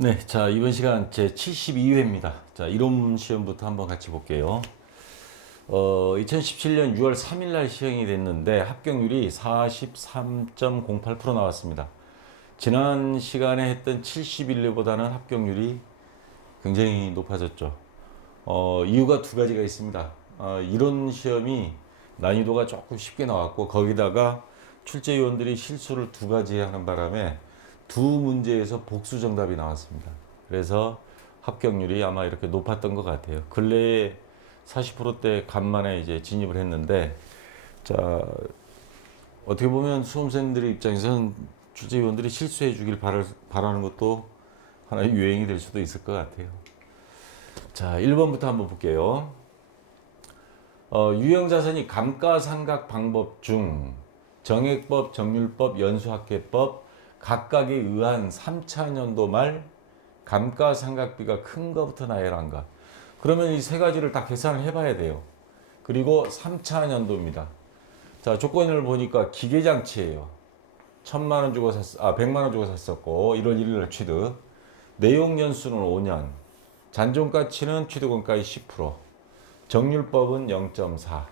네, 자, 이번 시간 제 72회입니다. 자, 이론 시험부터 한번 같이 볼게요. 2017년 6월 3일 날 시행이 됐는데 합격률이 43.08% 나왔습니다. 지난 시간에 했던 71회보다는 합격률이 굉장히 높아졌죠. 이유가 두 가지가 있습니다. 이론 시험이 난이도가 조금 쉽게 나왔고 거기다가 출제 위원들이 실수를 두 가지 하는 바람에 두 문제에서 복수 정답이 나왔습니다. 그래서 합격률이 아마 이렇게 높았던 것 같아요. 근래에 40%대 간만에 이제 진입을 했는데, 자, 어떻게 보면 수험생들의 입장에서는 출제위원들이 실수해 주길 바라는 것도 하나의 유행이 될 수도 있을 것 같아요. 자, 1번부터 한번 볼게요. 유형자산이 감가상각 방법 중 정액법, 정률법, 연수학계법 각각에 의한 3차 년도 말 감가상각비가 큰 거부터 나열한가. 그러면 이 세 가지를 다 계산을 해봐야 돼요. 그리고 3차 년도입니다. 자, 조건을 보니까 기계장치예요. 1,000만 원 주고 100만 원 주고 샀었고 1월 1일 날 취득. 내용 연수는 5년. 잔존가치는 취득원가의 10%. 정률법은 0.4.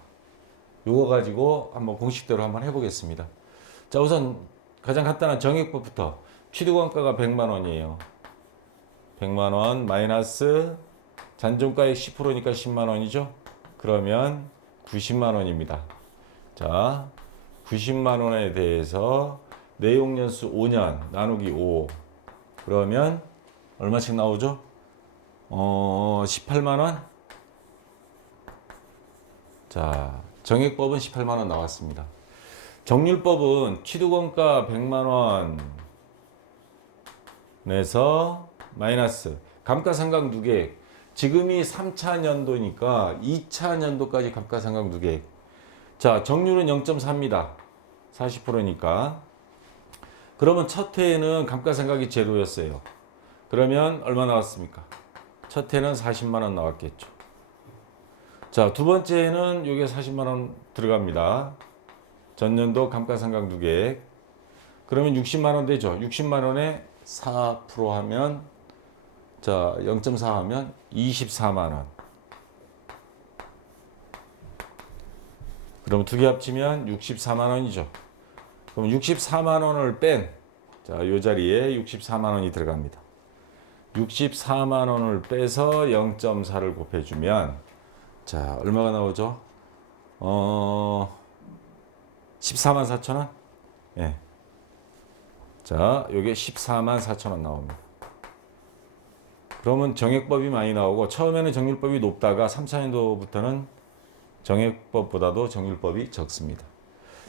요거 가지고 한번 공식대로 한번 해보겠습니다. 자, 우선 가장 간단한 정액법부터. 취득원가가 100만 원이에요. 100만 원 마이너스 잔존가의 10%니까 10만 원이죠. 그러면 90만 원입니다. 자, 90만 원에 대해서 내용연수 5년 나누기 5. 그러면 얼마씩 나오죠? 18만 원. 자, 정액법은 18만 원 나왔습니다. 정률법은 취득원가 100만 원 내서 마이너스 감가상각 누계액. 지금이 3차 년도니까 2차 년도까지 감가상각 누계액. 자, 정률은 0.4입니다. 40%니까. 그러면 첫 해에는 감가상각이 제로였어요. 그러면 얼마 나왔습니까? 첫 해는 40만 원 나왔겠죠. 자, 두 번째에는 이게 40만 원 들어갑니다. 전년도 감가상각 누계액. 그러면 60만 원 되죠. 60만 원에 4% 하면, 자, 0.4 하면 24만 원. 그럼 두 개 합치면 64만 원이죠. 그럼 64만 원을 뺀, 자, 요 자리에 64만 원이 들어갑니다. 64만 원을 빼서 0.4를 곱해주면, 자, 얼마가 나오죠? 14만 4천 원? 예. 자, 요게 14만 4천 원 나옵니다. 그러면 정액법이 많이 나오고, 처음에는 정률법이 높다가 3차 년도부터는 정액법보다도 정률법이 적습니다.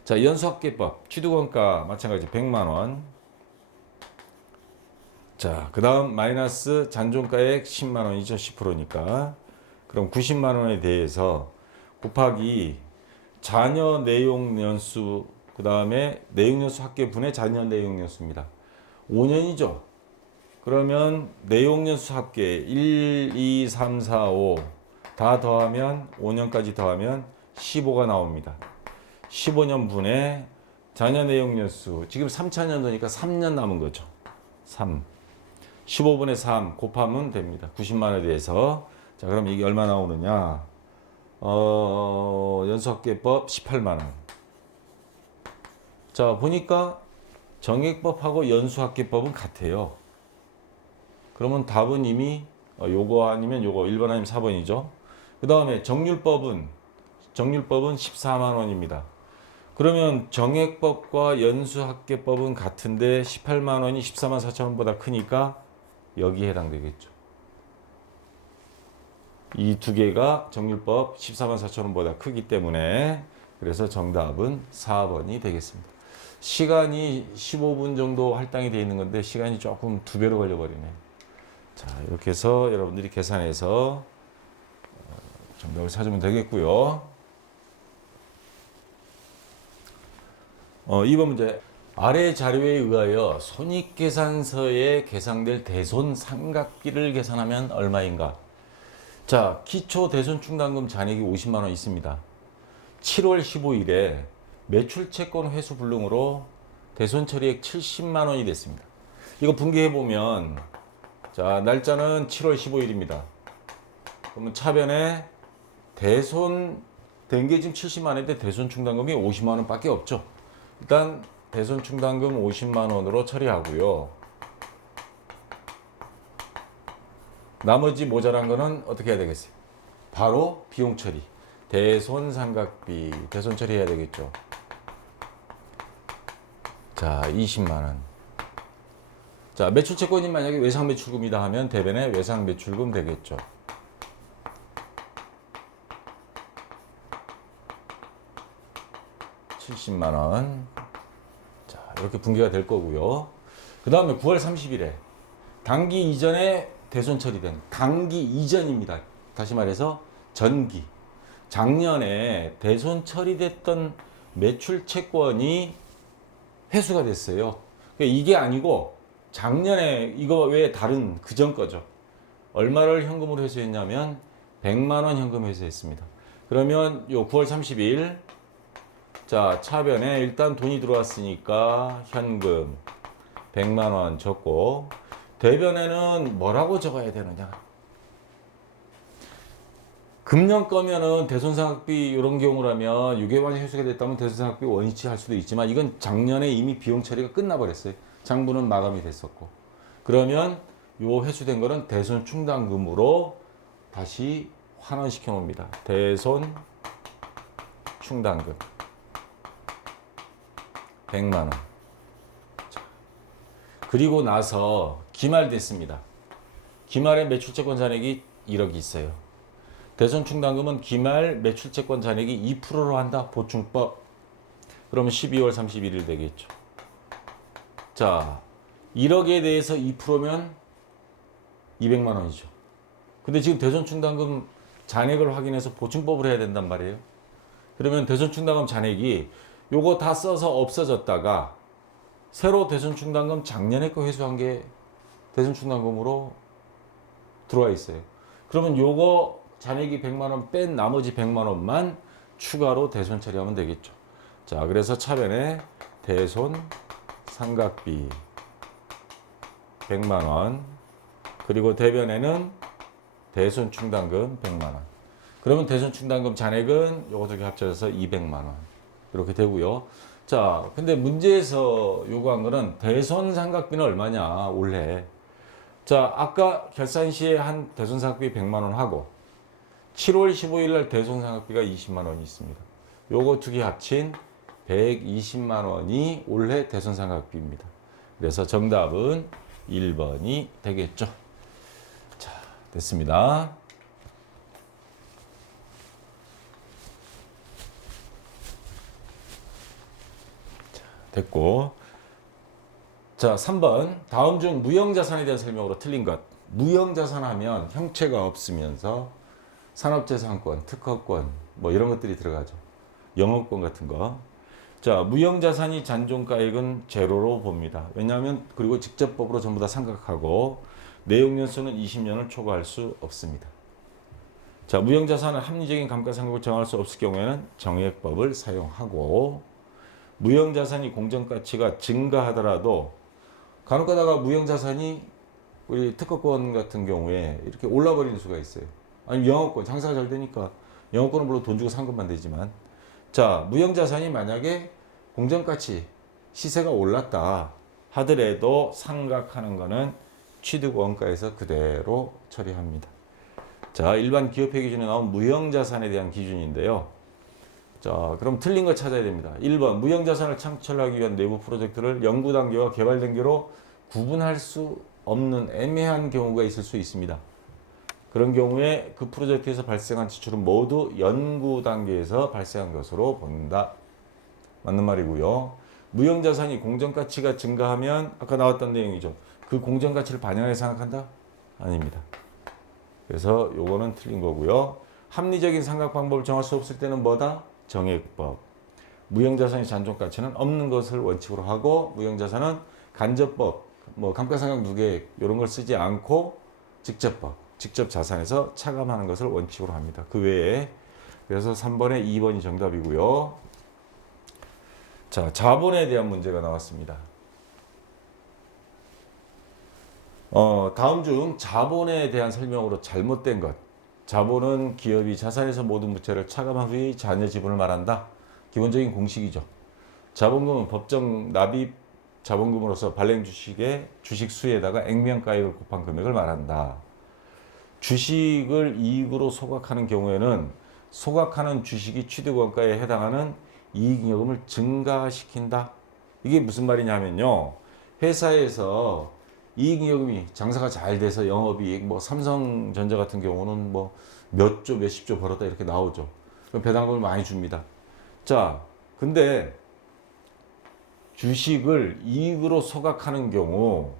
자, 연수학계법, 취득원가 마찬가지 100만 원. 자, 그 다음 마이너스 잔존가액 10만 원이죠. 10%니까. 그럼 90만 원에 대해서 곱하기 자녀 내용 연수, 그 다음에 내용 연수 합계분의 자녀 내용 연수입니다. 5년이죠. 그러면 내용 연수 합계 1, 2, 3, 4, 5 다 더하면 5년까지 더하면 15가 나옵니다. 15년 분의 자녀 내용 연수. 지금 3차 년도니까 3년 남은 거죠. 3. 15분의 3 곱하면 됩니다. 90만 원에 대해서. 자, 그럼 이게 얼마 나오느냐? 연수학계법 18만 원. 자, 보니까 정액법하고 연수학계법은 같아요. 그러면 답은 이미 요거 아니면 요거 1번 아니면 4번이죠. 그 다음에 정률법은 14만 원입니다. 그러면 정액법과 연수학계법은 같은데 18만 원이 14만 4천 원보다 크니까 여기에 해당되겠죠. 이 두 개가 정률법 14만 4천 원보다 크기 때문에, 그래서 정답은 4번이 되겠습니다. 시간이 15분 정도 할당이 되어 있는 건데 시간이 조금 두 배로 걸려버리네요. 자, 이렇게 해서 여러분들이 계산해서 정답을 찾으면 되겠고요. 2번 문제. 아래 자료에 의하여 손익계산서에 계상될 대손 상각비를 계산하면 얼마인가? 자, 기초 대손 충당금 잔액이 50만 원 있습니다. 7월 15일에 매출채권 회수 불능으로 대손 처리액 70만 원이 됐습니다. 이거 분개해 보면 자, 날짜는 7월 15일입니다. 그러면 차변에 대손 된 게 지금 70만 원인데 대손 충당금이 50만 원밖에 없죠. 일단 대손 충당금 50만 원으로 처리하고요. 나머지 모자란 거는 어떻게 해야 되겠어요? 바로 비용 처리. 대손 삼각비 대손 처리해야 되겠죠. 자, 20만 원. 자, 매출채권이 만약에 외상 매출금이다 하면 대변에 외상 매출금 되겠죠. $70만 원. 자, 이렇게 분기가 될 거고요. 그 다음에 9월 30일에 당기 이전에 대손 처리된 당기 이전입니다. 다시 말해서 전기. 작년에 대손 처리됐던 매출 채권이 회수가 됐어요. 그러니까 이게 아니고 작년에 이거 외에 다른 그전 거죠. 얼마를 현금으로 회수했냐면 100만 원 현금 회수했습니다. 그러면 요 9월 30일 자, 차변에 일단 돈이 들어왔으니까 현금 100만 원 적고 대변에는 뭐라고 적어야 되느냐? 금년 거면은 대손상각비 이런 경우라면 6개월이 회수가 됐다면 대손상각비 원위치 할 수도 있지만 이건 작년에 이미 비용 처리가 끝나버렸어요. 장부는 마감이 됐었고. 그러면 요 회수된 거는 대손 충당금으로 다시 환원시켜 놓습니다. 대손 충당금 100만 원. 그리고 나서 기말됐습니다. 기말에 매출채권 잔액이 1억이 있어요. 대손 충당금은 기말 매출채권 잔액이 2%로 한다. 보충법. 그러면 12월 31일 되겠죠. 자, 1억에 대해서 2%면 200만 원이죠. 근데 지금 대손 충당금 잔액을 확인해서 보충법을 해야 된단 말이에요. 그러면 대손 충당금 잔액이 요거 다 써서 없어졌다가 새로 대손 충당금 작년에 거 회수한 게 대손 충당금으로 들어와 있어요. 그러면 요거 잔액이 100만 원 뺀 나머지 100만 원만 추가로 대손 처리하면 되겠죠. 자, 그래서 차변에 대손 삼각비 100만 원 그리고 대변에는 대손 충당금 100만 원. 그러면 대손 충당금 잔액은 요거 두 개 합쳐져서 200만 원. 이렇게 되고요. 자, 근데 문제에서 요구한 거는 대손 삼각비는 얼마냐, 올해. 자, 아까 결산 시에 한 대손 삼각비 100만 원 하고 7월 15일 날 대손 삼각비가 20만 원이 있습니다. 요거 두 개 합친 120만 원이 올해 대손 삼각비입니다. 그래서 정답은 1번이 되겠죠. 자, 됐습니다. 됐고. 자, 3번. 다음 중 무형자산에 대한 설명으로 틀린 것. 무형자산 하면 형체가 없으면서 산업재산권, 특허권, 뭐 이런 것들이 들어가죠. 영업권 같은 거. 자, 무형자산이 잔존가액은 제로로 봅니다. 왜냐하면 그리고 직접법으로 전부 다 삼각하고 내용연수는 20년을 초과할 수 없습니다. 자, 무형자산은 합리적인 감가상각을 정할 수 없을 경우에는 정액법을 사용하고 무형자산이 공정가치가 증가하더라도 간혹가다가 무형자산이 우리 특허권 같은 경우에 이렇게 올라버리는 수가 있어요. 아니 영업권 장사가 잘 되니까 영업권은 물론 돈 주고 산 것만 되지만 자, 무형자산이 만약에 공정가치 시세가 올랐다 하더라도 상각하는 거는 취득 원가에서 그대로 처리합니다. 자, 일반 기업회 기준에 나온 무형자산에 대한 기준인데요. 자, 그럼 틀린 거 찾아야 됩니다. 1번 무형자산을 창출하기 위한 내부 프로젝트를 연구 단계와 개발 단계로 구분할 수 없는 애매한 경우가 있을 수 있습니다. 그런 경우에 그 프로젝트에서 발생한 지출은 모두 연구 단계에서 발생한 것으로 본다. 맞는 말이고요. 무형자산이 공정가치가 증가하면 아까 나왔던 내용이죠. 그 공정가치를 반영해 생각한다? 아닙니다. 그래서 요거는 틀린 거고요. 합리적인 상각 방법을 정할 수 없을 때는 뭐다? 정액법. 무형자산의 잔존가치는 없는 것을 원칙으로 하고 무형자산은 간접법, 뭐 감가상각 누계액 이런 걸 쓰지 않고 직접법, 직접 자산에서 차감하는 것을 원칙으로 합니다. 그 외에 그래서 3번에 2번이 정답이고요. 자, 자본에 대한 문제가 나왔습니다. 다음 중 자본에 대한 설명으로 잘못된 것. 자본은 기업이 자산에서 모든 부채를 차감한 후에 자녀 지분을 말한다. 기본적인 공식이죠. 자본금은 법정 납입 자본금으로서 발행 주식의 주식 수에다가 액면가액을 곱한 금액을 말한다. 주식을 이익으로 소각하는 경우에는 소각하는 주식이 취득원가에 해당하는 이익잉여금을 증가시킨다. 이게 무슨 말이냐면요. 회사에서 이익잉여금이 장사가 잘 돼서 영업이익, 뭐 삼성전자 같은 경우는 뭐 몇 조, 몇십 조 벌었다 이렇게 나오죠. 그럼 배당금을 많이 줍니다. 자, 근데 주식을 이익으로 소각하는 경우,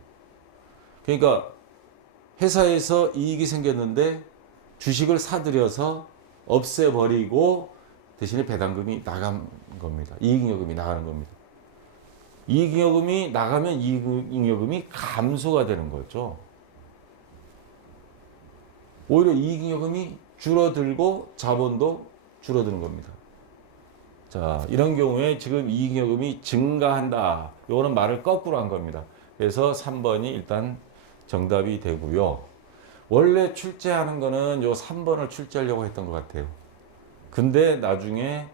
그러니까 회사에서 이익이 생겼는데 주식을 사들여서 없애버리고 대신에 배당금이 나간 겁니다. 이익잉여금이 나가는 겁니다. 이익잉여금이 나가면 이익잉여금이 감소가 되는 거죠. 오히려 이익잉여금이 줄어들고 자본도 줄어드는 겁니다. 자, 이런 경우에 지금 이익잉여금이 증가한다. 이거는 말을 거꾸로 한 겁니다. 그래서 3번이 일단 정답이 되고요. 원래 출제하는 거는 요 3번을 출제하려고 했던 것 같아요. 근데 나중에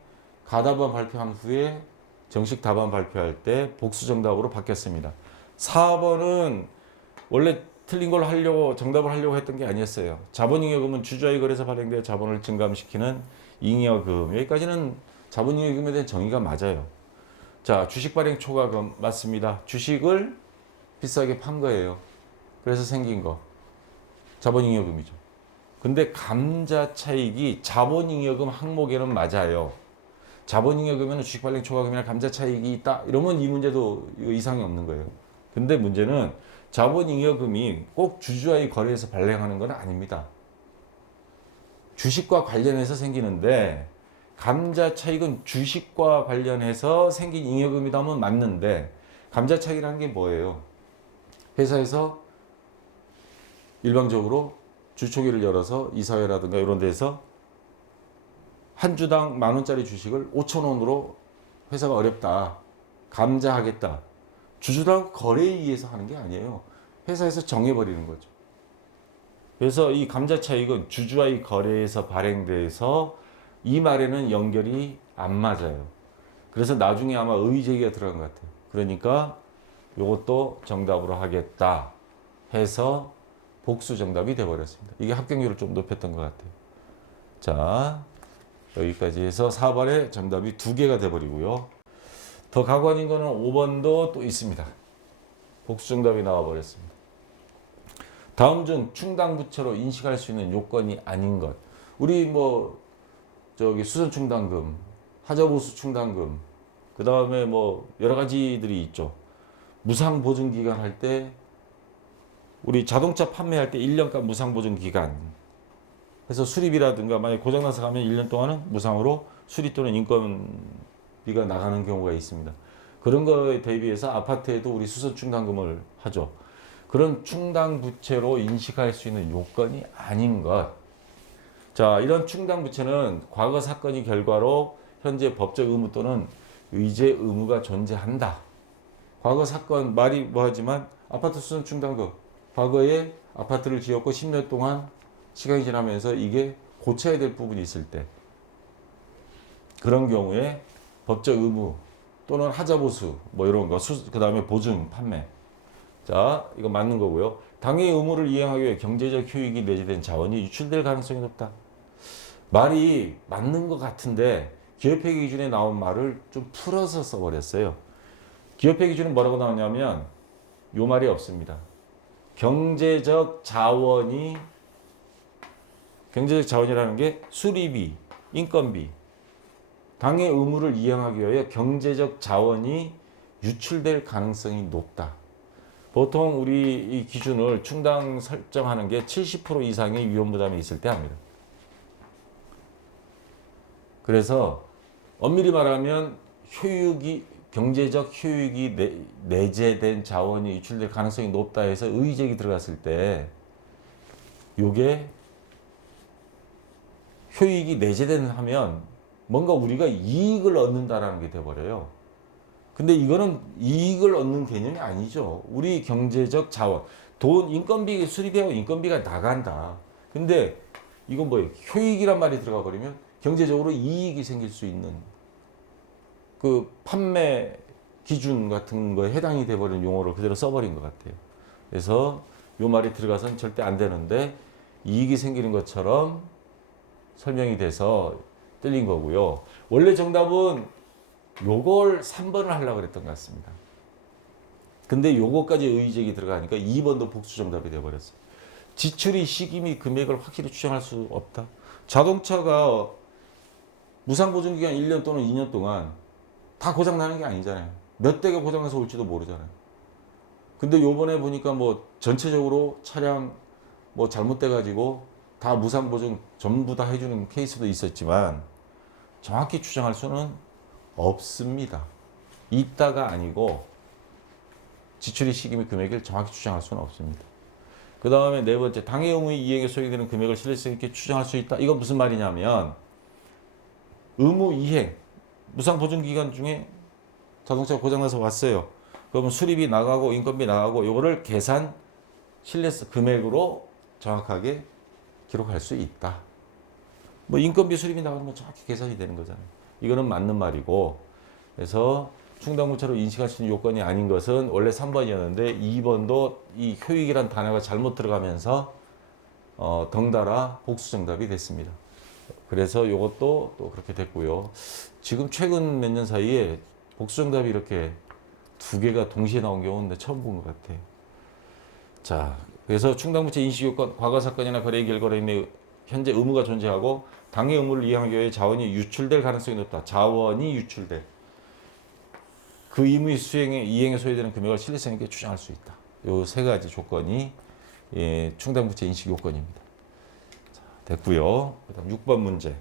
가답안 발표한 후에 정식 답안 발표할 때 복수 정답으로 바뀌었습니다. 4번은 원래 틀린 걸 하려고 정답을 하려고 했던 게 아니었어요. 자본잉여금은 주주와의 거래에서 발행되어 자본을 증감시키는 잉여금. 여기까지는 자본잉여금에 대한 정의가 맞아요. 자, 주식 발행 초과금 맞습니다. 주식을 비싸게 판 거예요. 그래서 생긴 거. 자본잉여금이죠. 근데 감자 차익이 자본잉여금 항목에는 맞아요. 자본잉여금에는 주식 발행 초과금이나 감자 차익이 있다. 이러면 이 문제도 이상이 없는 거예요. 근데 문제는 자본잉여금이 꼭 주주와의 거래에서 발행하는 건 아닙니다. 주식과 관련해서 생기는데 감자 차익은 주식과 관련해서 생긴 잉여금이라면 맞는데 감자 차익이라는 게 뭐예요? 회사에서 일방적으로 주초기를 열어서 이사회라든가 이런 데서 한 주당 10,000원짜리 주식을 5,000원으로 회사가 어렵다. 감자하겠다. 주주랑 거래에 의해서 하는 게 아니에요. 회사에서 정해버리는 거죠. 그래서 이 감자 차익은 주주와의 거래에서 발행돼서 이 말에는 연결이 안 맞아요. 그래서 나중에 아마 의제기가 들어간 것 같아요. 그러니까 이것도 정답으로 하겠다 해서 복수 정답이 돼버렸습니다. 이게 합격률을 좀 높였던 것 같아요. 자, 여기까지 해서 4번에 정답이 2개가 돼버리고요. 더 가관인 거는 5번도 또 있습니다. 복수 정답이 나와버렸습니다. 다음 중 충당부채로 인식할 수 있는 요건이 아닌 것. 우리 뭐 저기 수선충당금, 하자보수 충당금, 그 다음에 뭐 여러 가지들이 있죠. 무상보증기간 할 때 우리 자동차 판매할 때 1년간 무상보증기간 해서 수리비라든가 만약에 고장나서 가면 1년 동안은 무상으로 수리 또는 인건비가 나가는 경우가 있습니다. 그런 거에 대비해서 아파트에도 우리 수선충당금을 하죠. 그런 충당부채로 인식할 수 있는 요건이 아닌 것. 자, 이런 충당부채는 과거 사건이 결과로 현재 법적 의무 또는 의제 의무가 존재한다. 과거 사건 말이 뭐하지만 아파트 수선충당금 과거에 아파트를 지었고 10년 동안 시간이 지나면서 이게 고쳐야 될 부분이 있을 때 그런 경우에 법적 의무 또는 하자보수 뭐 이런 거 그 다음에 보증 판매. 자, 이거 맞는 거고요. 당의 의무를 이행하기 위해 경제적 효익이 내재된 자원이 유출될 가능성이 높다. 말이 맞는 것 같은데 기업회계 기준에 나온 말을 좀 풀어서 써버렸어요. 기업회계 기준은 뭐라고 나오냐면 요 말이 없습니다. 경제적 자원이라는 게 수리비, 인건비, 당의 의무를 이행하기 위해 경제적 자원이 유출될 가능성이 높다. 보통 우리 이 기준을 충당 설정하는 게 70% 이상의 위험부담이 있을 때 합니다. 그래서 엄밀히 말하면 경제적 효익이 내재된 자원이 유출될 가능성이 높다 해서 의제기 들어갔을 때 요게 효익이 내재된 하면 뭔가 우리가 이익을 얻는다라는 게 돼버려요. 근데 이거는 이익을 얻는 개념이 아니죠. 우리 경제적 자원, 돈 인건비 수리비하고 인건비가 나간다. 근데 이건 뭐예요? 효익이란 말이 들어가 버리면 경제적으로 이익이 생길 수 있는 그 판매 기준 같은 거에 해당이 돼버리는 용어를 그대로 써버린 것 같아요. 그래서 요 말이 들어가서는 절대 안 되는데 이익이 생기는 것처럼 설명이 돼서 틀린 거고요. 원래 정답은 요걸 3번을 하려고 그랬던 것 같습니다. 근데 요거까지 의의적이 들어가니까 2번도 복수 정답이 돼버렸어요. 지출이 시기 및 금액을 확실히 추정할 수 없다. 자동차가 무상보증기간 1년 또는 2년 동안 다 고장나는 게 아니잖아요. 몇 대가 고장나서 올지도 모르잖아요. 근데 요번에 보니까 뭐 전체적으로 차량 뭐 잘못돼가지고 다 무상보증 전부 다 해주는 케이스도 있었지만 정확히 추정할 수는 없습니다. 있다가 아니고 지출이 시기 및 금액을 정확히 추정할 수는 없습니다. 그 다음에 네 번째, 당해 의무의 이행에 소요되는 금액을 신뢰성 있게 추정할 수 있다. 이건 무슨 말이냐면 의무 이행, 무상보증기간 중에 자동차가 고장나서 왔어요. 그러면 수리비 나가고 인건비 나가고 요거를 계산 신뢰성 금액으로 정확하게 기록할 수 있다. 뭐 인건비 수리비 나가면 정확히 계산이 되는 거잖아요. 이거는 맞는 말이고, 그래서 충당부채로 인식할 수 있는 요건이 아닌 것은 원래 3번이었는데 2번도 이 효익이란 단어가 잘못 들어가면서 덩달아 복수 정답이 됐습니다. 그래서 요것도 또 그렇게 됐고요. 지금 최근 몇 년 사이에 복수 정답이 이렇게 두 개가 동시에 나온 경우는 처음 본 것 같아요. 자, 그래서 충당부채 인식요건, 과거 사건이나 거래 결과로 인해 현재 의무가 존재하고 당해 의무를 이행하기 위해 자원이 유출될 가능성이 높다. 자원이 유출될. 그 의무의 수행에 이행에 소요되는 금액을 신뢰성 있게 추정할 수 있다. 요 세 가지 조건이 충당부채 인식 요건입니다. 자, 됐고요. 그다음 6번 문제.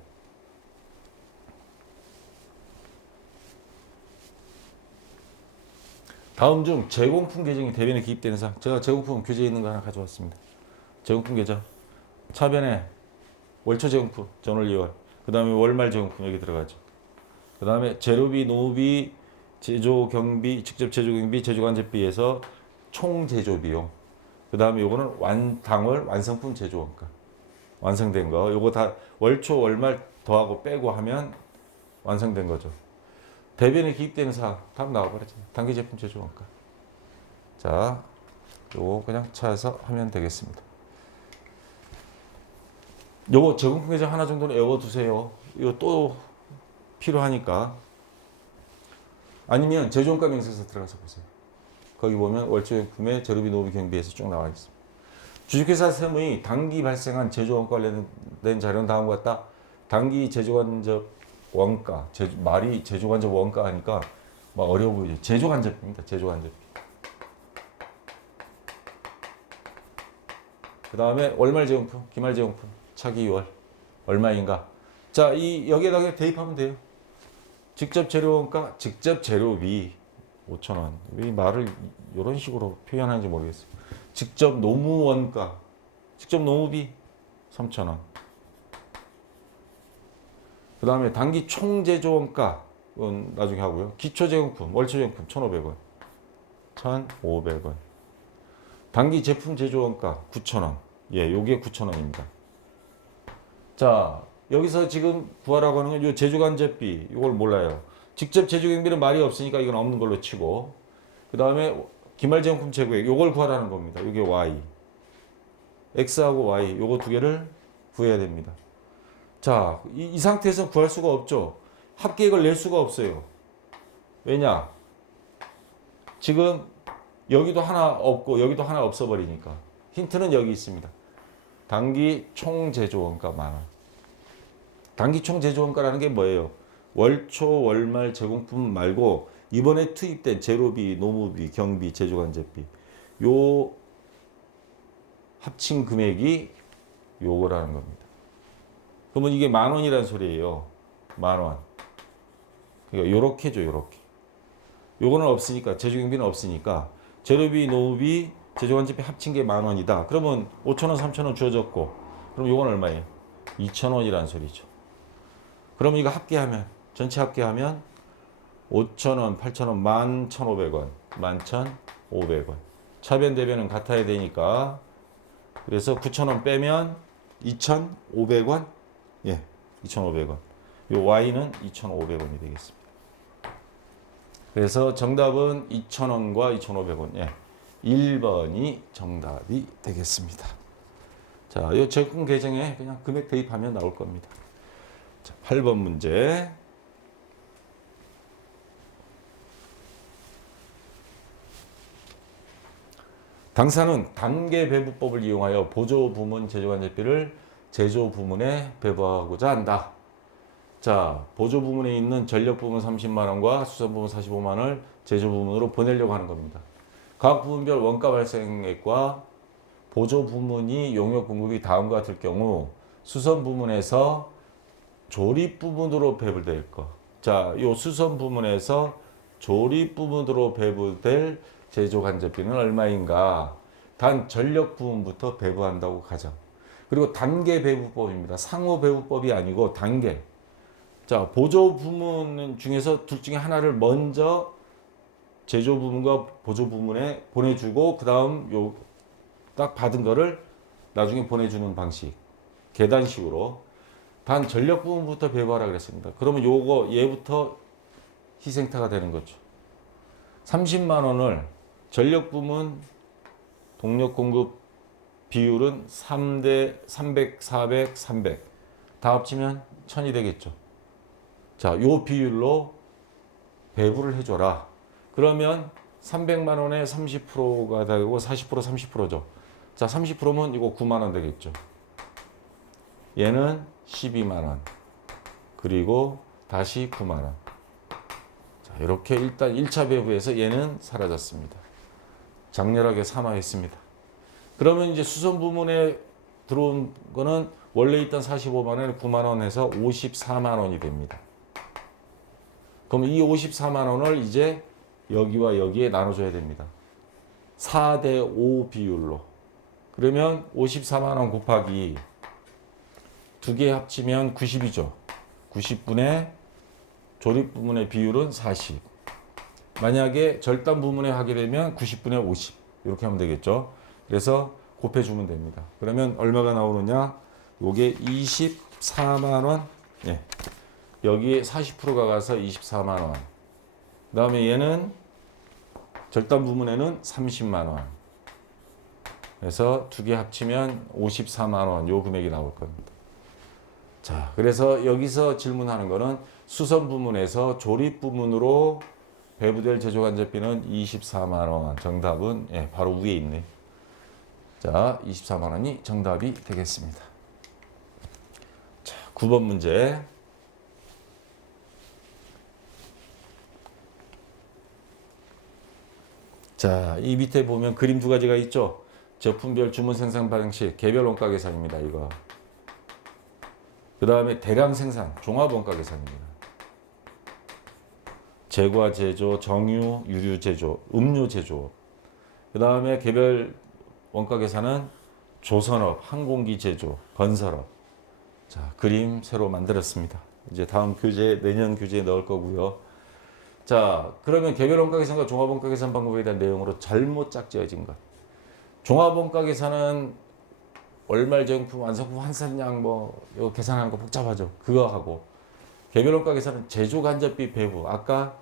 다음 중 재공품 계정이 대변에 기입되는 사항. 제가 재공품 교재에 있는 거 하나 가져왔습니다. 재공품 계정. 차변에 월초 재공품, 전월 2월. 그 다음에 월말 재공품 여기 들어가죠. 그 다음에 재료비, 노무비, 제조 경비, 직접 제조 경비, 제조 간접비에서 총 제조 비용. 그 다음에 요거는 당월 완성품 제조 원가. 완성된 거. 요거 다 월초, 월말 더하고 빼고 하면 완성된 거죠. 대변에 기입되는 사항 답 나와버렸죠. 단기 제품 제조 원가. 자, 요거 그냥 찾아서 하면 되겠습니다. 요거 재공품 계정 하나 정도는 외워두세요. 이거 또 필요하니까. 아니면 제조원가 명세서 들어가서 보세요. 거기 보면 월초용품의 재료비, 노무비, 경비에서 쭉 나와 있습니다. 주식회사 세무의 단기 발생한 제조원가 관련된 자료는 다음과 같다. 단기 제조간접 원가, 말이 제조간접 원가 하니까 막 어려워 보이죠. 제조간접입니다. 제조간접. 그 다음에 월말 제공품, 기말 제공품, 차기 2월 얼마인가. 자, 여기에다 그냥 대입하면 돼요. 직접 재료원가, 직접 재료비 5,000원. 왜 말을 이런 식으로 표현하는지 모르겠어요. 직접 노무원가, 직접 노무비 3,000원. 그 다음에 단기 총제조원가, 이건 나중에 하고요. 기초제공품, 월초제공품 1,500원. 1,500원. 단기 제품 제조원가 9,000원. 예, 요게 9,000원입니다. 자, 여기서 지금 구하라고 하는 건 요 제조간접비, 이걸 몰라요. 직접 제조경비는 말이 없으니까 이건 없는 걸로 치고, 그 다음에 기말제공품 재고액, 요걸 구하라는 겁니다. 요게 Y. X하고 Y, 요거 두 개를 구해야 됩니다. 자, 이 상태에서 구할 수가 없죠. 합계액을 낼 수가 없어요. 왜냐? 지금 여기도 하나 없고 여기도 하나 없어버리니까. 힌트는 여기 있습니다. 단기 총제조원가 만원. 단기 총제조원가라는 게 뭐예요? 월초, 월말 제공품 말고 이번에 투입된 재료비, 노무비, 경비, 제조간접비 요 합친 금액이 요거라는 겁니다. 그러면 이게 10,000원이라는 소리예요. 10,000원. 그러니까 요렇게죠, 요렇게. 요거는 없으니까, 제조경비는 없으니까 재료비, 노무비, 제조간접비 합친 게 10,000원이다. 그러면 5,000원, 3,000원 주어졌고 그럼 요건 얼마예요? 2,000원이라는 소리죠. 그럼 이거 합계하면, 전체 합계하면 5,000원, 8,000원, 11,500원, 11,500원. 차변 대변은 같아야 되니까. 그래서 9,000원 빼면 2,500원. 예, 2,500원. 요 Y는 2,500원이 되겠습니다. 그래서 정답은 2,000원과 2,500원. 예. 1번이 정답이 되겠습니다. 자, 요 적금 계정에 그냥 금액 대입하면 나올 겁니다. 자, 8번 문제. 당사는 단계 배부법을 이용하여 보조 부문 제조간접비를 제조 부문에 배부하고자 한다. 자, 보조 부문에 있는 전력 부문 30만 원과 수선 부문 45만 원을 제조 부문으로 보내려고 하는 겁니다. 각 부문별 원가 발생액과 보조 부문이 용역 공급이 다음과 같을 경우 수선 부문에서 조립 부문으로 배부될 것. 자, 요 수선 부문에서 조립 부문으로 배부될 제조 간접비는 얼마인가? 단 전력 부문부터 배부한다고 가정. 그리고 단계 배부법입니다. 상호 배부법이 아니고 단계. 자, 보조 부문 중에서 둘 중에 하나를 먼저 제조 부문과 보조 부문에 보내주고 그 다음 요 딱 받은 거를 나중에 보내주는 방식. 계단식으로. 단 전력 부문부터 배부하라 그랬습니다. 그러면 요거 얘부터 희생타가 되는 거죠. 30만 원을 전력 부문 동력 공급 비율은 3대 300, 400, 300. 다 합치면 1000이 되겠죠. 자, 요 비율로 배부를 해줘라. 그러면 300만 원에 30%가 되고 40% 30%죠. 자, 30%면 이거 9만 원 되겠죠. 얘는 12만 원. 그리고 다시 9만 원. 자, 이렇게 일단 1차 배부에서 얘는 사라졌습니다. 장렬하게 사망했습니다. 그러면 이제 수선 부문에 들어온 거는 원래 있던 45만 원에 9만 원 해서 54만 원이 됩니다. 그럼 이 54만 원을 이제 여기와 여기에 나눠줘야 됩니다. 4대 5 비율로. 그러면 54만 원 곱하기 두 개 합치면 90이죠. 90분의 조립 부문의 비율은 40. 만약에 절단 부문에 하게 되면 90분의 50. 이렇게 하면 되겠죠. 그래서 곱해주면 됩니다. 그러면 얼마가 나오느냐? 요게 24만 원. 예. 여기에 40%가 가서 24만 원. 그 다음에 얘는 절단 부문에는 30만 원. 그래서 두 개 합치면 54만 원. 요 금액이 나올 겁니다. 자, 그래서 여기서 질문하는 거는 수선 부문에서 조립 부문으로 배부될 제조간접비는 24만 원. 정답은 예, 바로 위에 있네. 자, 24만 원이 정답이 되겠습니다. 자, 9번 문제. 자, 이 밑에 보면 그림 두 가지가 있죠. 제품별 주문 생산 방식, 개별 원가 계산입니다. 이거. 그 다음에 대량 생산, 종합 원가 계산입니다. 제과 제조, 정유, 유류 제조, 음료 제조. 그 다음에 개별 원가 계산은 조선업, 항공기 제조, 건설업. 자, 그림 새로 만들었습니다. 이제 다음 교재, 내년 교재에 넣을 거고요. 자, 그러면 개별 원가 계산과 종합 원가 계산 방법에 대한 내용으로 잘못 짝지어진 것. 종합 원가 계산은 월말 정품, 완성품 환산량 이거 계산하는 거 복잡하죠. 그거 하고 개별 원가 계산은 제조 간접비 배부. 아까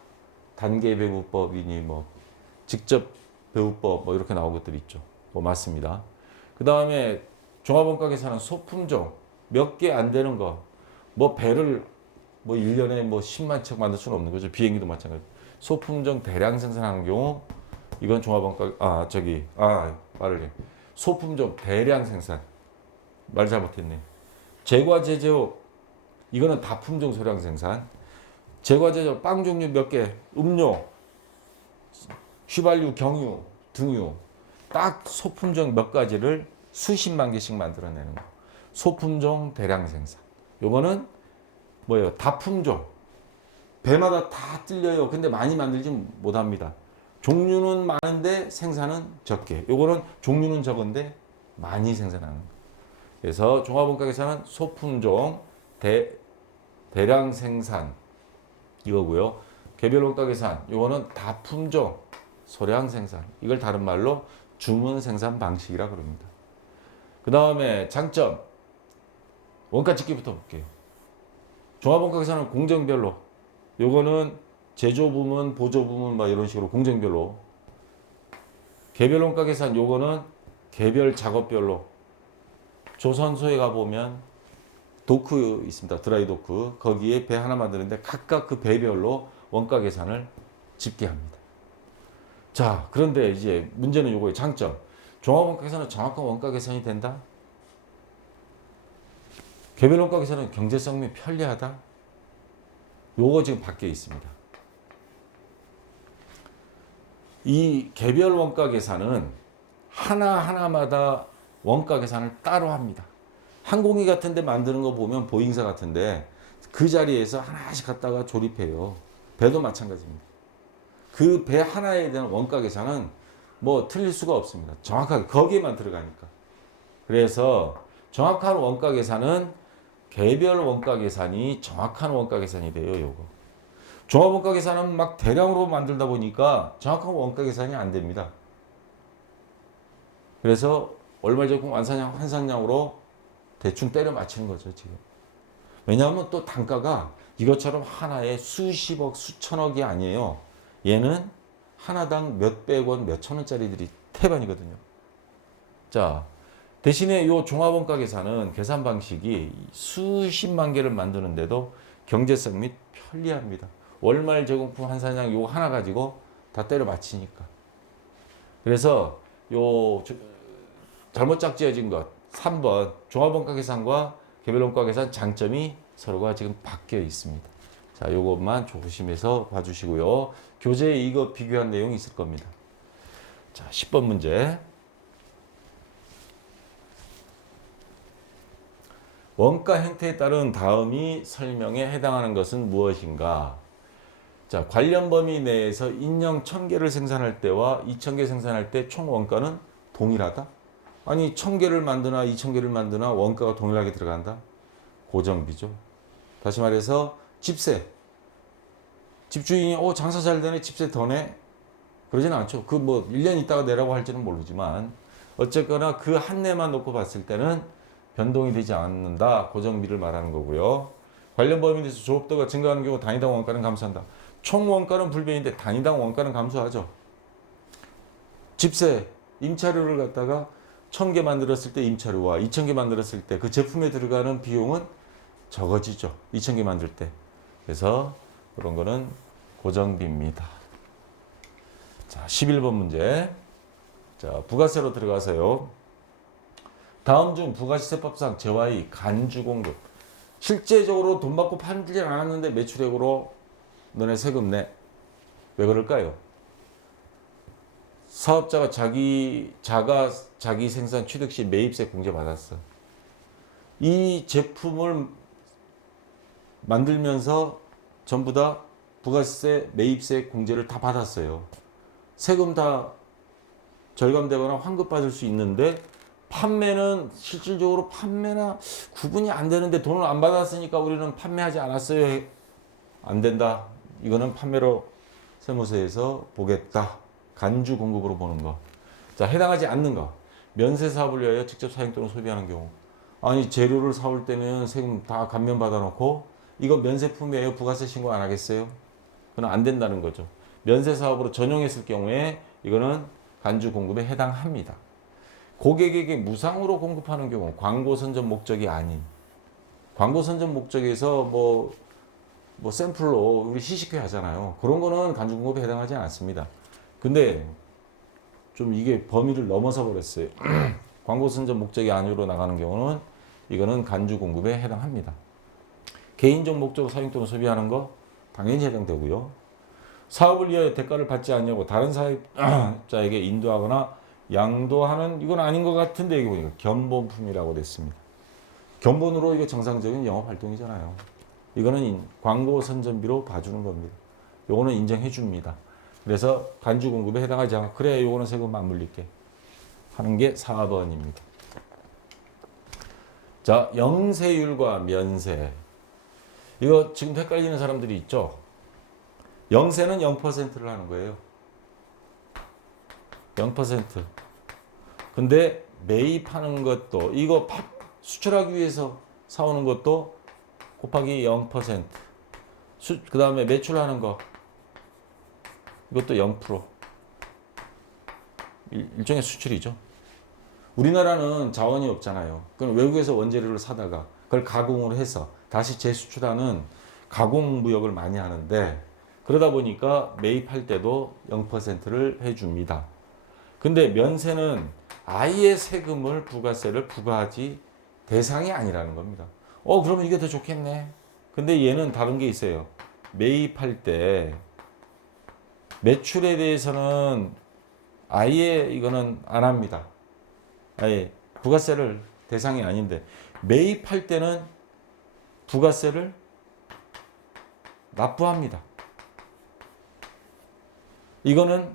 단계 배부법이니 직접 배부법 이렇게 나온 것들 있죠. 맞습니다. 그 다음에 종합 원가 계산은 소품종 몇 개 안 되는 거. 배를 1년에 10만 척 만들 수는 없는 거죠. 비행기도 마찬가지. 소품종 대량 생산하는 경우 이건 종합 원가 말을 해. 소품종 대량 생산. 말 잘못했네. 제과 제조 이거는 다품종 소량 생산. 제과 제조 빵 종류 몇 개, 음료, 휘발유, 경유, 등유 딱 소품종 몇 가지를 수십만 개씩 만들어내는 거. 소품종 대량 생산. 요거는 뭐예요? 다품종. 배마다 다 뜰려요. 근데 많이 만들지 못합니다. 종류는 많은데 생산은 적게. 요거는 종류는 적은데 많이 생산하는 거. 그래서 종합원가 계산은 소품종 대량 생산 이거고요. 개별 원가 계산 요거는 다품종 소량 생산. 이걸 다른 말로 주문 생산 방식이라 그럽니다. 그 다음에 장점, 원가 집계부터 볼게요. 종합원가 계산은 공정별로, 요거는 제조부문, 보조부문 막 이런 식으로 공정별로. 개별 원가 계산, 요거는 개별 작업별로. 조선소에 가보면 도크 있습니다. 드라이 도크. 거기에 배 하나 만드는데 각각 그 배별로 원가 계산을 집계합니다. 자, 그런데 이제 문제는 요거예요. 장점. 종합원가 계산은 정확한 원가 계산이 된다? 개별 원가 계산은 경제성이 편리하다? 요거 지금 바뀌어 있습니다. 이 개별 원가 계산은 하나하나마다 원가 계산을 따로 합니다. 항공기 같은 데 만드는 거 보면 보잉사 같은데 그 자리에서 하나씩 갖다가 조립해요. 배도 마찬가지입니다. 그 배 하나에 대한 원가 계산은 뭐 틀릴 수가 없습니다. 정확하게 거기에만 들어가니까. 그래서 정확한 원가 계산은 개별 원가 계산이 정확한 원가 계산이 돼요. 요거. 종합 원가 계산은 막 대량으로 만들다 보니까 정확한 원가 계산이 안 됩니다. 그래서 얼마 제품 환산량으로 대충 때려 맞추는 거죠, 지금. 왜냐하면 또 단가가 이것처럼 하나에 수십억, 수천억이 아니에요. 얘는 하나당 몇백 원, 몇천 원짜리들이 태반이거든요. 자, 대신에 이 종합원가 계산은 계산 방식이 수십만 개를 만드는데도 경제성 및 편리합니다. 월말 제공품 환산량 요거 하나 가지고 다 때려 맞히니까. 그래서 요 잘못 짝지어진 것 3번 종합원가 계산과 개별원가 계산 장점이 서로가 지금 바뀌어 있습니다. 자, 요것만 조심해서 봐주시고요. 교재에 이거 비교한 내용이 있을 겁니다. 자, 10번 문제. 원가 형태에 따른 다음이 설명에 해당하는 것은 무엇인가? 자, 관련 범위 내에서 인형 1000개를 생산할 때와 2000개 생산할 때 총 원가는 동일하다? 아니, 1000개를 만드나 2000개를 만드나 원가가 동일하게 들어간다? 고정비죠. 다시 말해서 집세. 집주인이 장사 잘 되네, 집세 더 내? 그러진 않죠. 그 뭐 1년 있다가 내라고 할지는 모르지만 어쨌거나 그 한 내만 놓고 봤을 때는 변동이 되지 않는다. 고정비를 말하는 거고요. 관련 범위에 대해서 조업도가 증가하는 경우 단위당 원가는 감소한다. 총 원가는 불변인데 단위당 원가는 감소하죠. 집세, 임차료를 갖다가 1000개 만들었을 때 임차료와 2000개 만들었을 때 그 제품에 들어가는 비용은 적어지죠. 2000개 만들 때. 그래서 그런 거는 고정비입니다. 자, 11번 문제. 자, 부가세로 들어가서요. 다음 중 부가시세법상 재화의 간주 공급. 실제적으로 돈 받고 팔지 않았는데 매출액으로 너네 세금 내. 왜 그럴까요? 사업자가 자기 생산 취득 시 매입세 공제 받았어. 이 제품을 만들면서 전부 다 부가세, 매입세 공제를 다 받았어요. 세금 다 절감되거나 환급받을 수 있는데 판매는 실질적으로 판매나 구분이 안 되는데 돈을 안 받았으니까 우리는 판매하지 않았어요. 안 된다. 이거는 판매로 세무서에서 보겠다. 간주 공급으로 보는 거. 자, 해당하지 않는 거. 면세 사업을 위하여 직접 사용 또는 소비하는 경우. 아니, 재료를 사올 때는 세금 다 감면 받아놓고 이거 면세품이에요. 부가세 신고 안 하겠어요? 그건 안 된다는 거죠. 면세 사업으로 전용했을 경우에 이거는 간주 공급에 해당합니다. 고객에게 무상으로 공급하는 경우 광고 선전 목적이 아닌 광고 선전 목적에서 뭐 샘플로 우리 시식회 하잖아요. 그런 거는 간주 공급에 해당하지 않습니다. 근데 좀 이게 범위를 넘어서 버렸어요. 광고 선전 목적이 아니로 나가는 경우는 이거는 간주 공급에 해당합니다. 개인적 목적으로 사용 또는 소비하는 거 당연히 해당되고요. 사업을 위하여 대가를 받지 않냐고 다른 사업자에게 인도하거나 양도하는 이건 아닌 것 같은데 여기 보니까 견본품이라고 됐습니다. 견본으로 이거 정상적인 영업 활동이잖아요. 이거는 광고 선전비로 봐주는 겁니다. 요거는 인정해 줍니다. 그래서 간주 공급에 해당하지 않아. 그래, 요거는 세금 안 물릴게 하는 게 4번입니다. 자, 영세율과 면세. 이거 지금 헷갈리는 사람들이 있죠. 영세는 0%를 하는 거예요. 0%. 근데 매입하는 것도 이거 수출하기 위해서 사오는 것도 곱하기 0%. 그 다음에 매출하는 거 이것도 0%. 일종의 수출이죠. 우리나라는 자원이 없잖아요. 그럼 외국에서 원재료를 사다가 그걸 가공을 해서 다시 재수출하는 가공 무역을 많이 하는데 그러다 보니까 매입할 때도 0%를 해줍니다. 근데 면세는 아예 세금을 부가세를 부과하지 대상이 아니라는 겁니다. 그러면 이게 더 좋겠네. 근데 얘는 다른 게 있어요. 매입할 때 매출에 대해서는 아예 이거는 안 합니다. 아예 부가세를 대상이 아닌데 매입할 때는 부가세를 납부합니다. 이거는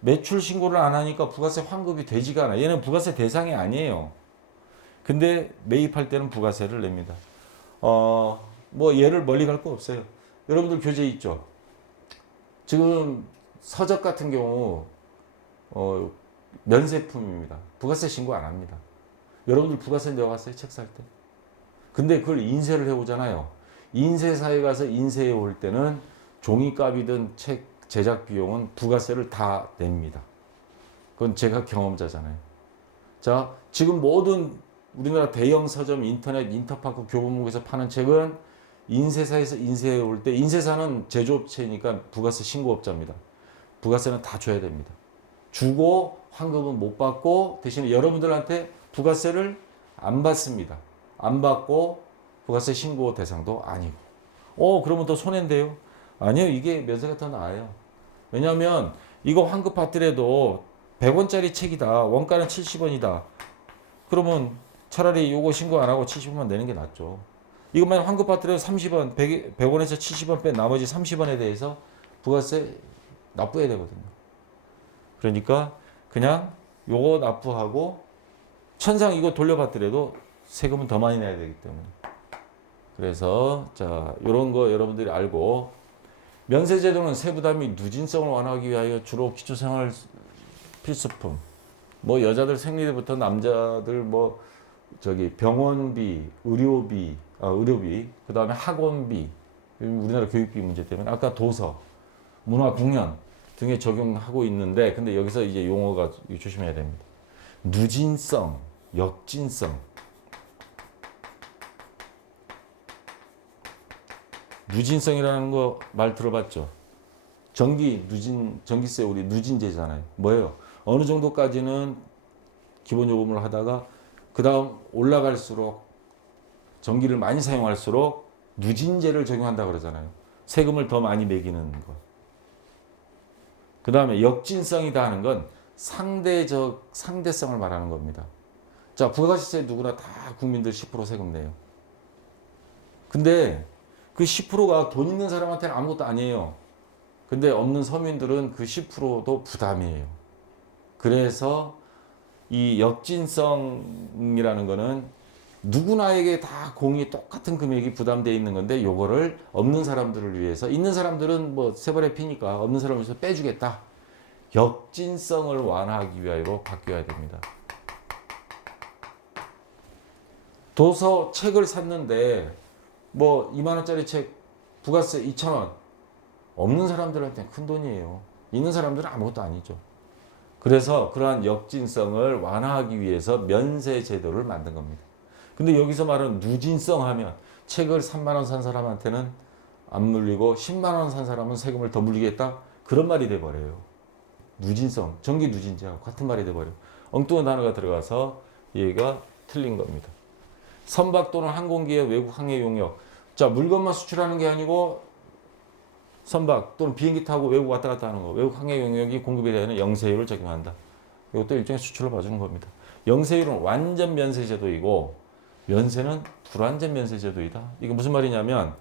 매출 신고를 안 하니까 부가세 환급이 되지가 않아. 얘는 부가세 대상이 아니에요. 근데 매입할 때는 부가세를 냅니다. 뭐 예를 멀리 갈 거 없어요. 여러분들 교재 있죠? 지금 서적 같은 경우 면세품입니다. 부가세 신고 안 합니다. 여러분들 부가세 내어갔어요? 책 살 때? 근데 그걸 인쇄를 해오잖아요. 인쇄사에 가서 인쇄해 올 때는 종이값이든 책 제작 비용은 부가세를 다 냅니다. 그건 제가 경험자잖아요. 자, 지금 모든 우리나라 대형 서점, 인터넷, 인터파크, 교보문고에서 파는 책은 인쇄사에서 인쇄해 올 때 인쇄사는 제조업체니까 부가세 신고업자입니다. 부가세는 다 줘야 됩니다. 주고 환급은 못 받고 대신에 여러분들한테 부가세를 안 받습니다. 안 받고 부가세 신고 대상도 아니고. 그러면 더 손해인데요? 아니요, 이게 면세가 더 나아요. 왜냐하면 이거 환급 받더라도 100원짜리 책이다. 원가는 70원이다. 그러면 차라리 이거 신고 안 하고 70원만 내는 게 낫죠. 이것만 환급 받더라도 30원, 100원에서 70원 뺀 나머지 30원에 대해서 부가세 납부해야 되거든요. 그러니까 그냥 요거 납부하고 천상 이거 돌려받더라도 세금은 더 많이 내야 되기 때문에. 그래서 자, 요런 거 여러분들이 알고 면세제도는 세부담이 누진성을 완화하기 위하여 주로 기초생활 필수품 뭐 여자들 생리대부터 남자들 뭐 병원비, 의료비, 그 다음에 학원비, 우리나라 교육비 문제 때문에 아까 도서, 문화, 공연 등에 적용하고 있는데 근데 여기서 이제 용어가 조심해야 됩니다. 누진성, 역진성. 누진성이라는 거 말 들어봤죠? 전기세 우리 누진제잖아요. 뭐예요? 어느 정도까지는 기본 요금을 하다가 그 다음 올라갈수록 전기를 많이 사용할수록 누진제를 적용한다 그러잖아요. 세금을 더 많이 매기는 거. 그 다음에 역진성이다 하는 건 상대성을 말하는 겁니다. 자, 부가가치세 누구나 다 국민들 10% 세금 내요. 근데 그 10%가 돈 있는 사람한테는 아무것도 아니에요. 근데 없는 서민들은 그 10%도 부담이에요. 그래서 이 역진성이라는 거는 누구나에게 다 공이 똑같은 금액이 부담되어 있는 건데 요거를 없는 사람들을 위해서 있는 사람들은 뭐 세벌에 피니까 없는 사람을 위해서 빼주겠다. 역진성을 완화하기 위하여로 바뀌어야 됩니다. 도서 책을 샀는데 뭐 2만 원짜리 책 부가세 2,000원 없는 사람들한테는 큰 돈이에요. 있는 사람들은 아무것도 아니죠. 그래서 그러한 역진성을 완화하기 위해서 면세 제도를 만든 겁니다. 근데 여기서 말하는 누진성 하면 책을 3만 원 산 사람한테는 안 물리고 10만 원 산 사람은 세금을 더 물리겠다? 그런 말이 돼버려요. 누진성, 전기 누진제하고 같은 말이 돼버려요. 엉뚱한 단어가 들어가서 얘가 틀린 겁니다. 선박 또는 항공기의 외국 항해 용역. 자, 물건만 수출하는 게 아니고 선박 또는 비행기 타고 외국 왔다 갔다 하는 거. 외국 항해 용역이 공급에 대한 영세율을 적용한다. 이것도 일종의 수출을 봐주는 겁니다. 영세율은 완전 면세제도이고 면세는 불완전 면세제도이다. 이게 무슨 말이냐면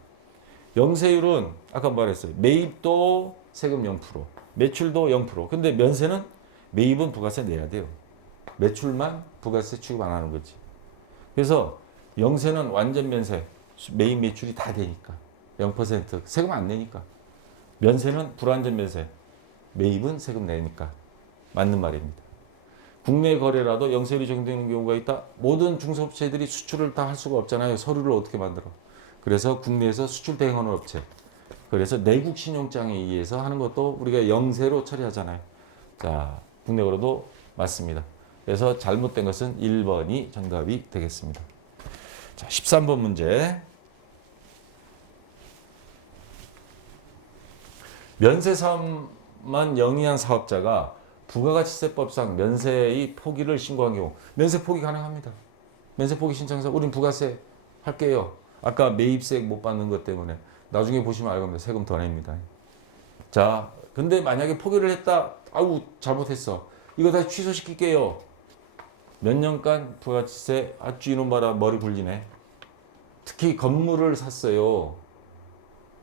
영세율은 아까 말했어요. 매입도 세금 0%, 매출도 0%. 근데 면세는 매입은 부가세 내야 돼요. 매출만 부가세 취급 안 하는 거지. 그래서 영세는 완전 면세, 매입 매출이 다 되니까 0% 세금 안 내니까. 면세는 불완전 면세, 매입은 세금 내니까 맞는 말입니다. 국내 거래라도 영세율이 적용되는 경우가 있다. 모든 중소업체들이 수출을 다 할 수가 없잖아요. 서류를 어떻게 만들어. 그래서 국내에서 수출 대행하는 업체. 그래서 내국 신용장에 의해서 하는 것도 우리가 영세로 처리하잖아요. 자, 국내 거래도 맞습니다. 그래서 잘못된 것은 1번이 정답이 되겠습니다. 자, 13번 문제. 면세 사업만 영위한 사업자가 부가가치세법상 면세의 포기를 신고한 경우 면세 포기 가능합니다. 면세 포기 신청해서 우린 부가세 할게요. 아까 매입세 못 받는 것 때문에 나중에 보시면 알고 합니다. 세금 더 냅니다. 자, 근데 만약에 포기를 했다. 아우 잘못했어. 이거 다시 취소시킬게요. 몇 년간 부가가치세 아주 이놈 봐라 머리 굴리네. 특히 건물을 샀어요.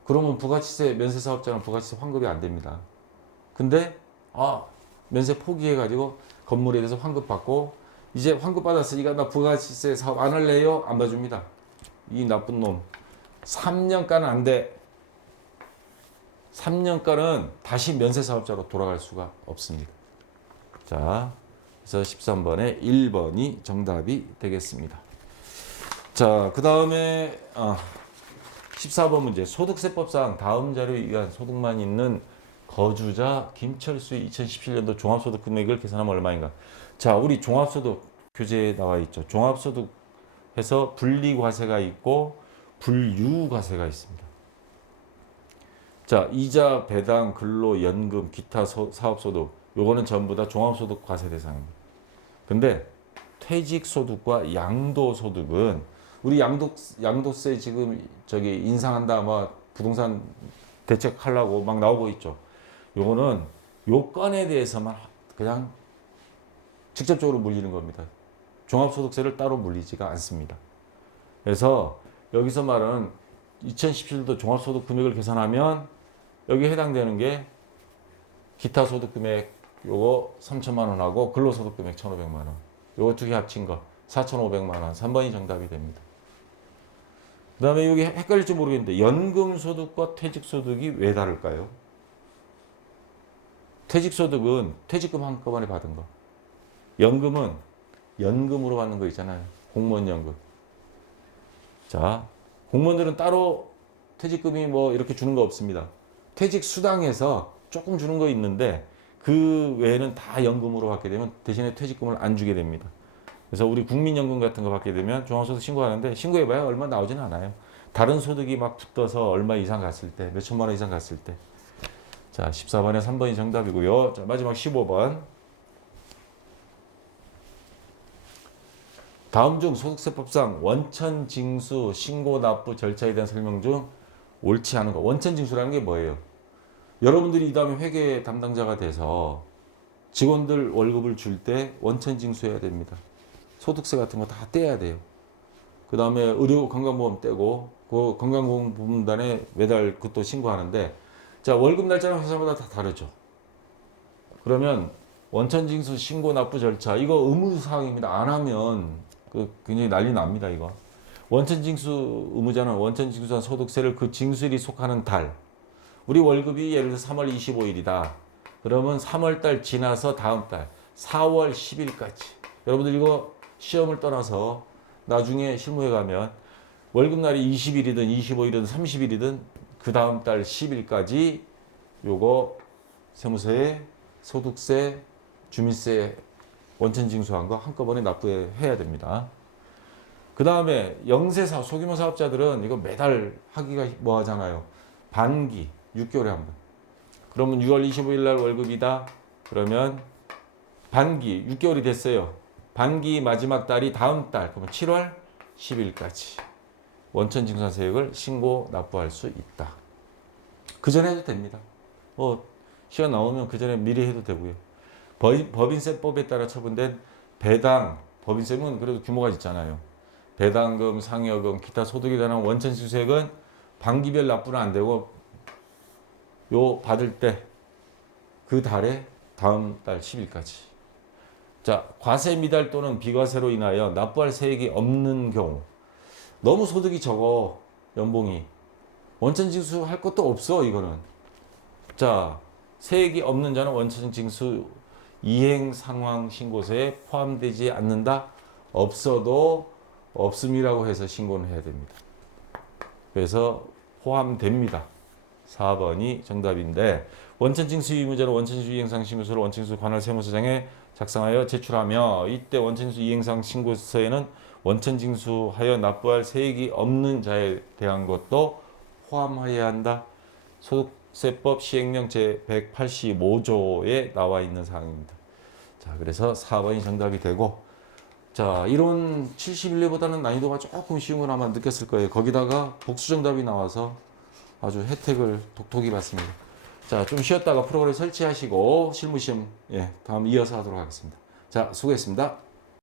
그러면 부가치세 면세 사업자는 부가치세 환급이 안 됩니다. 근데 면세 포기해가지고 건물에 대해서 환급 받고 이제 환급 받았으니까 나 부가치세 사업 안 할래요? 안 봐줍니다. 이 나쁜 놈. 3년간은 안 돼. 3년간은 다시 면세 사업자로 돌아갈 수가 없습니다. 자, 그래서 13번에 1번이 정답이 되겠습니다. 자, 그 다음에 14번 문제. 소득세법상 다음 자료에 의한 소득만 있는 거주자 김철수의 2017년도 종합소득 금액을 계산하면 얼마인가? 자, 우리 종합소득 교재에 나와 있죠. 종합소득 해서 분리과세가 있고 분류과세가 있습니다. 자, 이자, 배당, 근로, 연금, 기타 사업소득 요거는 전부 다 종합소득 과세 대상입니다. 근데 퇴직소득과 양도소득은 우리 양도세 지금 저기 인상한다 뭐 부동산 대책하려고 막 나오고 있죠. 요거는 요건에 대해서만 그냥 직접적으로 물리는 겁니다. 종합소득세를 따로 물리지가 않습니다. 그래서 여기서 말하는 2017년도 종합소득 금액을 계산하면 여기에 해당되는 게 기타 소득 금액 요거 3천만 원하고 근로소득 금액 1,500만 원. 요거 두 개 합친 거 4,500만 원. 3번이 정답이 됩니다. 그 다음에 여기 헷갈릴지 모르겠는데 연금소득과 퇴직소득이 왜 다를까요? 퇴직소득은 퇴직금 한꺼번에 받은 거. 연금은 연금으로 받는 거 있잖아요. 공무원 연금. 자, 공무원들은 따로 퇴직금이 뭐 이렇게 주는 거 없습니다. 퇴직수당에서 조금 주는 거 있는데 그 외에는 다 연금으로 받게 되면 대신에 퇴직금을 안 주게 됩니다. 그래서 우리 국민연금 같은 거 받게 되면 종합소득 신고하는데 신고해봐야 얼마 나오지는 않아요. 다른 소득이 막 붙어서 얼마 이상 갔을 때, 몇 천만 원 이상 갔을 때. 자, 14번에 3번이 정답이고요. 자, 마지막 15번. 다음 중 소득세법상 원천징수 신고 납부 절차에 대한 설명 중 옳지 않은 거. 원천징수라는 게 뭐예요? 여러분들이 이 다음에 회계 담당자가 돼서 직원들 월급을 줄 때 원천징수해야 됩니다. 소득세 같은 거 다 떼야 돼요. 그 다음에 의료 건강보험 떼고 그 건강보험단에 매달 그것도 신고하는데 자, 월급 날짜는 회사마다 다 다르죠. 그러면 원천징수 신고 납부 절차 이거 의무사항입니다. 안 하면 굉장히 난리 납니다. 이거 원천징수 의무자는 원천징수한 소득세를 그 징수일이 속하는 달 우리 월급이 예를 들어서 3월 25일이다. 그러면 3월달 지나서 다음 달 4월 10일까지 여러분들 이거 시험을 떠나서 나중에 실무에 가면 월급날이 20일이든 25일이든 30일이든 그 다음 달 10일까지 요거 세무서에 소득세, 주민세 원천징수한 거 한꺼번에 납부해야 됩니다. 그 다음에 영세사업, 소규모 사업자들은 이거 매달 하기가 뭐 하잖아요. 반기, 6개월에 한 번. 그러면 6월 25일 날 월급이다. 그러면 반기, 6개월이 됐어요. 반기 마지막 달이 다음 달, 그러면 7월 10일까지 원천징수한 세액을 신고 납부할 수 있다. 그 전에 해도 됩니다. 시간 나오면 그 전에 미리 해도 되고요. 법인세법에 따라 처분된 배당, 법인세는 그래도 규모가 있잖아요. 배당금, 상여금, 기타 소득에 관한 원천징수세액은 반기별 납부는 안 되고 요 받을 때 그 달에 다음 달 10일까지. 자, 과세 미달 또는 비과세로 인하여 납부할 세액이 없는 경우 너무 소득이 적어 연봉이 원천징수 할 것도 없어 이거는. 자, 세액이 없는 자는 원천징수 이행 상황 신고서에 포함되지 않는다. 없어도 없음이라고 해서 신고는 해야 됩니다. 그래서 포함됩니다. 4번이 정답인데 원천징수 의무자로 원천징수 이행상 신고서를 원천징수 관할 세무서장에 작성하여 제출하며 이때 원천징수 이행상 신고서에는 원천징수하여 납부할 세액이 없는 자에 대한 것도 포함해야 한다. 소득세법 시행령 제185조에 나와 있는 사항입니다. 자, 그래서 4번이 정답이 되고 자, 이론 71회보다는 난이도가 조금 쉬운 걸 아마 느꼈을 거예요. 거기다가 복수 정답이 나와서 아주 혜택을 독톡이 받습니다. 자, 좀 쉬었다가 프로그램 설치하시고 실무시험 다음 이어서 하도록 하겠습니다. 자, 수고했습니다.